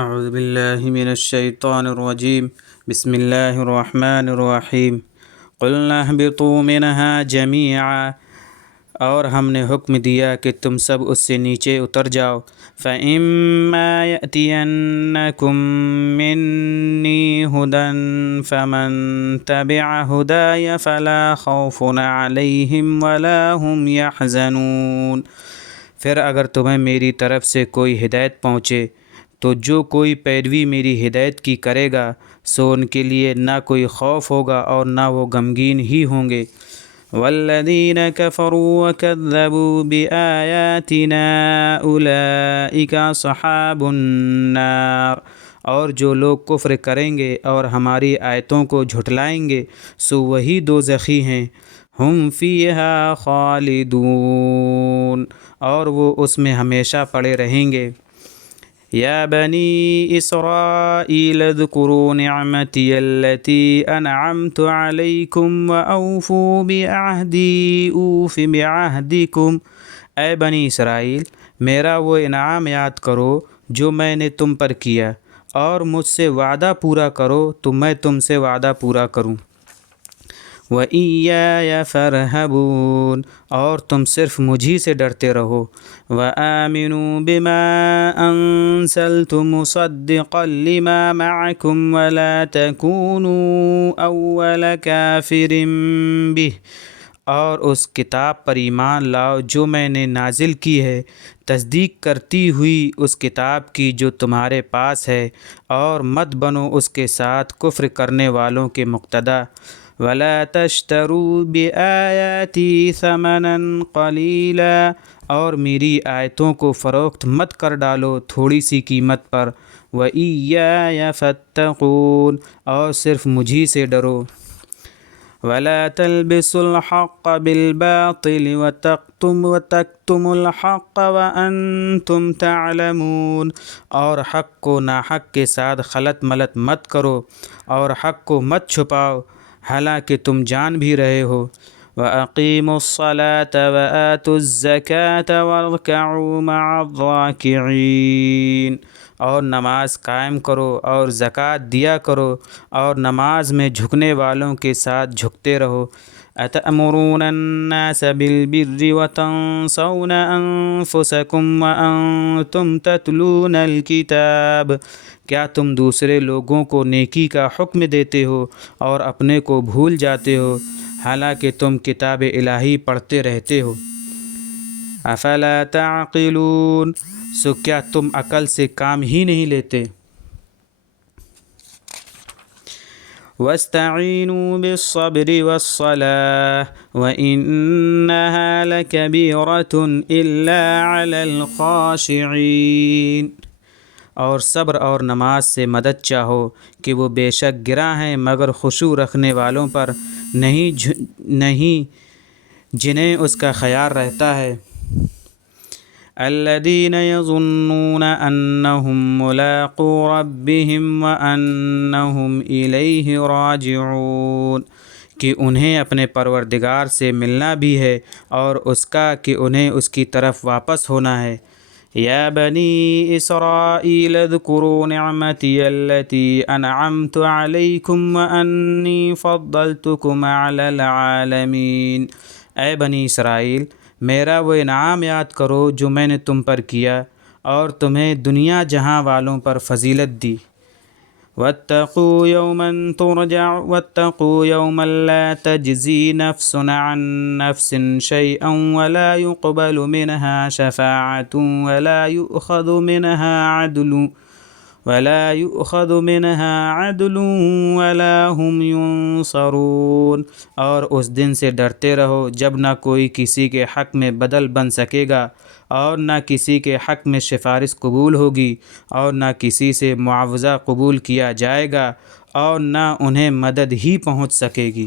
اعوذ باللہ من الشیطان الرجیم بسم اللہ الرحمن الرحیم قلنا اہبطوا منها جمیعا، اور ہم نے حکم دیا کہ تم سب اس سے نیچے اتر جاؤ۔ فَإِمَّا يَأْتِيَنَّكُم مِّنِّي هُدًى فَمَن تَبِعَ هُدَايَ فَلَا خَوْفٌ عَلَيْهِمْ وَلَا هُمْ يَحْزَنُونَ۔ پھر اگر تمہیں میری طرف سے کوئی ہدایت پہنچے تو جو کوئی پیروی میری ہدایت کی کرے گا سو ان کے لیے نہ کوئی خوف ہوگا اور نہ وہ غمگین ہی ہوں گے۔ وَالَّذِينَ كَفَرُوا وَكَذَّبُوا بِآيَاتِنَا أُولَئِكَ أَصْحَابُ النَّارِ، اور جو لوگ کفر کریں گے اور ہماری آیتوں کو جھٹلائیں گے سو وہی دوزخی ہیں۔ ہم فیہا خالدون، اور وہ اس میں ہمیشہ پڑے رہیں گے۔ یا بنی اسرائیل اذکروا نعمتی التی انعمت علیکم واوفوا بعہدی اوف بعہدکم۔ اے بنی اسرائیل، میرا وہ انعام یاد کرو جو میں نے تم پر کیا، اور مجھ سے وعدہ پورا کرو تو میں تم سے وعدہ پورا کروں۔ وَإِيَّايَ فَارْهَبُونِ، اور تم صرف مجھی سے ڈرتے رہو۔ وَآمِنُوا بِمَا أَنزَلْتُ مُصَدِّقًا لِمَا مَعَكُمْ وَلَا تَكُونُوا أَوَّلَ كَافِرٍ بِهِ، اور اس کتاب پر ایمان لاؤ جو میں نے نازل کی ہے، تصدیق کرتی ہوئی اس کتاب کی جو تمہارے پاس ہے، اور مت بنو اس کے ساتھ کفر کرنے والوں کے مقتدا۔ وَلَا تَشْتَرُوا بِآيَاتِي ثَمَنًا قَلِيلًا، اور میری آیتوں کو فروخت مت کر ڈالو تھوڑی سی قیمت پر۔ وَإِيَّايَ فَاتَّقُونِ، اور صرف مجھی سے ڈرو۔ وَلَا تَلْبِسُوا الْحَقَّ بِالْبَاطِلِ وَتَكْتُمُوا الْحَقَّ وَأَنْتُمْ تَعْلَمُونَ، اور حق کو ناحق کے ساتھ خلط ملط مت کرو اور حق کو مت چھپاؤ حالانکہ تم جان بھی رہے ہو۔ وَأَقِيمُوا الصَّلَاةَ وَآتُوا الزَّكَاةَ وَارْكَعُوا مَعَ الرَّاكِعِينَ، اور نماز قائم کرو اور زکوٰۃ دیا کرو اور نماز میں جھکنے والوں کے ساتھ جھکتے رہو۔ أَتَأْمُرُونَ النَّاسَ بِالْبِرِّ وَتَنْسَوْنَ أَنفُسَكُمْ وَأَنْتُمْ تَتْلُونَ الْكِتَابَ، کیا تم دوسرے لوگوں کو نیکی کا حکم دیتے ہو اور اپنے کو بھول جاتے ہو حالانکہ تم کتاب الہی پڑھتے رہتے ہو۔ افلا تعقلون، سو کیا تم عقل سے کام ہی نہیں لیتے۔ وَاسْتَعِینُوا بِالصَّبْرِ وَالصَّلَاةِ وَإِنَّهَا لَكَبِیرَةٌ إِلَّا عَلَى الْخَاشِعِینَ، اور صبر اور نماز سے مدد چاہو کہ وہ بے شک گراں ہیں مگر خشوع رکھنے والوں پر نہیں جنہیں اس کا خیال رہتا ہے۔ الذین یظنون انہم ملاقو ربہم وانہم الیہ راجعون، کہ انہیں اپنے پروردگار سے ملنا بھی ہے اور اس کا کہ انہیں اس کی طرف واپس ہونا ہے۔ یا بنی اسرائیل اذکروا نعمتی التی انعمت علیکم وانی فضلتکم علی العالمین۔ اے بنی اسرائیل، میرا وہ انعام یاد کرو جو میں نے تم پر کیا اور تمہیں دنیا جہاں والوں پر فضیلت دی۔ واتقوا یوما لا تجزی نفس عن نفس شیئا ولا يقبل منها شفاعة ولا يؤخذ منها عدل ولا هم ينصرون، اور اس دن سے ڈرتے رہو جب نہ کوئی کسی کے حق میں بدل بن سکے گا اور نہ کسی کے حق میں سفارش قبول ہوگی اور نہ کسی سے معاوضہ قبول کیا جائے گا اور نہ انہیں مدد ہی پہنچ سکے گی۔